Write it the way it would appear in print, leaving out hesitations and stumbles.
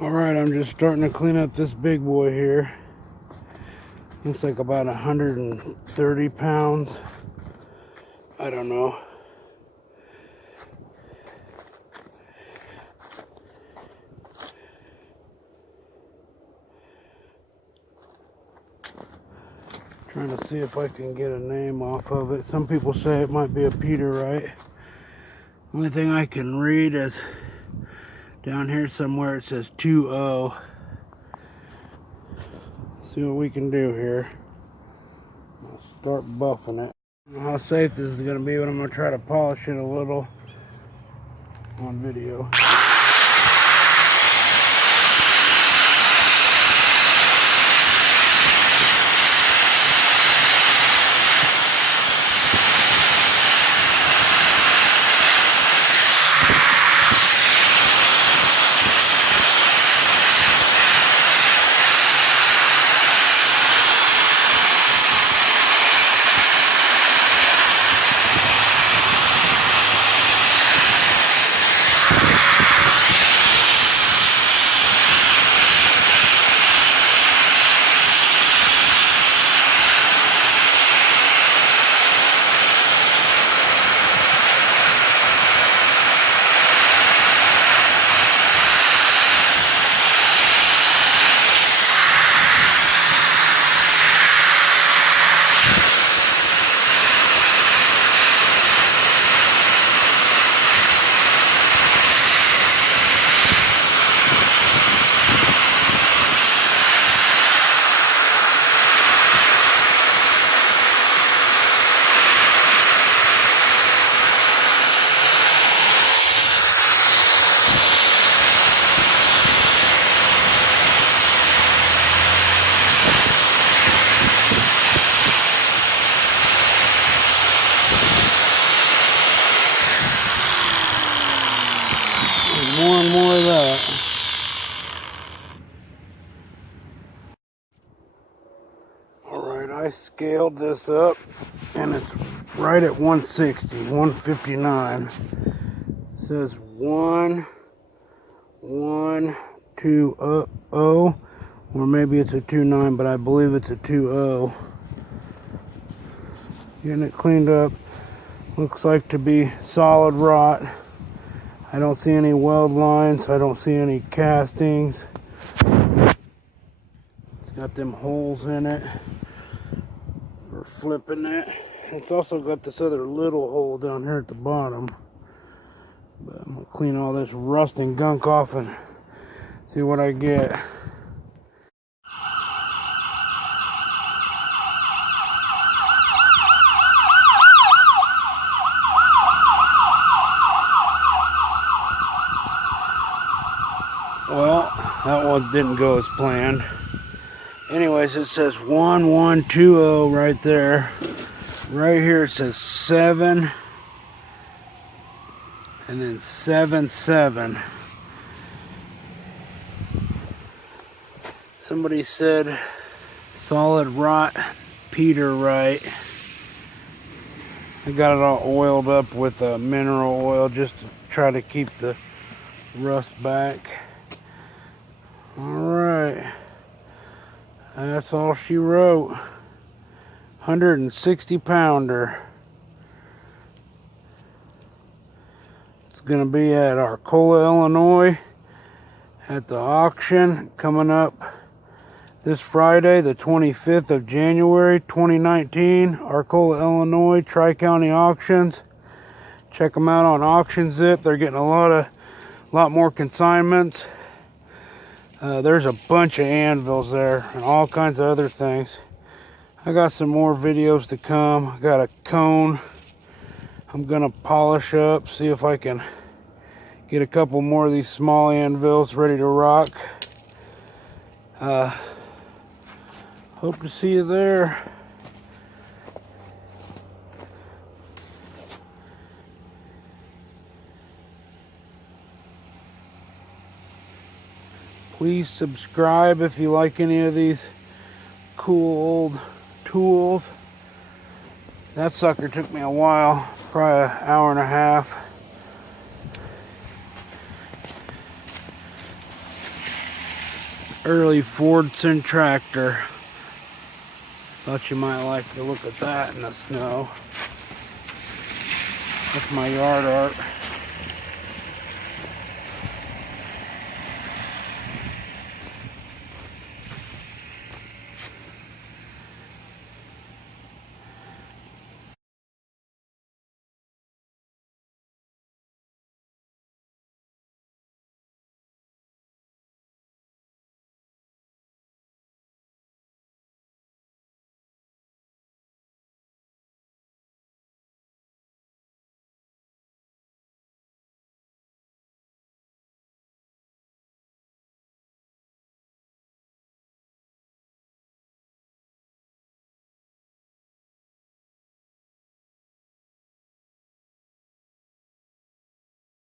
Alright, I'm just starting to clean up this big boy here. Looks like about 130 pounds. I don't know. Trying to see if I can get a name off of it. Some people say it might be a Peter Wright. Only thing I can read is down here somewhere it says 2-0. See what we can do here. I'll start buffing it. I don't know how safe this is going to be, but I'm going to try to polish it a little on video. More and more of that. Alright, I scaled this up and it's right at 160, 159. It says 1, 1, 2, 0, or maybe it's a 2.9, but I believe it's a 2.0. Getting it cleaned up. Looks like to be solid wrought. I don't see any weld lines. I don't see any castings. It's got them holes in it for flipping it. It's also got this other little hole down here at the bottom. But I'm going to clean all this rust and gunk off and see what I get. Well, that one didn't go as planned. Anyways, it says 1120 right there. Right here it says 7 and then 77. Somebody said solid wrought Peter Wright. I got it all oiled up with mineral oil just to try to keep the rust back. Alright, that's all she wrote. 160 pounder. It's gonna be at Arcola, Illinois at the auction coming up this Friday, the 25th of January 2019. Arcola, Illinois, Tri-County Auctions. Check them out on Auction Zip. They're getting a lot more consignments. There's a bunch of anvils there and all kinds of other things. I got some more videos to come. I got a cone I'm gonna polish up, see if I can get a couple more of these small anvils ready to rock. Hope to see you there. Please subscribe if you like any of these cool old tools. That sucker took me a while, probably an hour and a half. early Fordson tractor. Thought you might like to look at that in the snow. That's my yard art.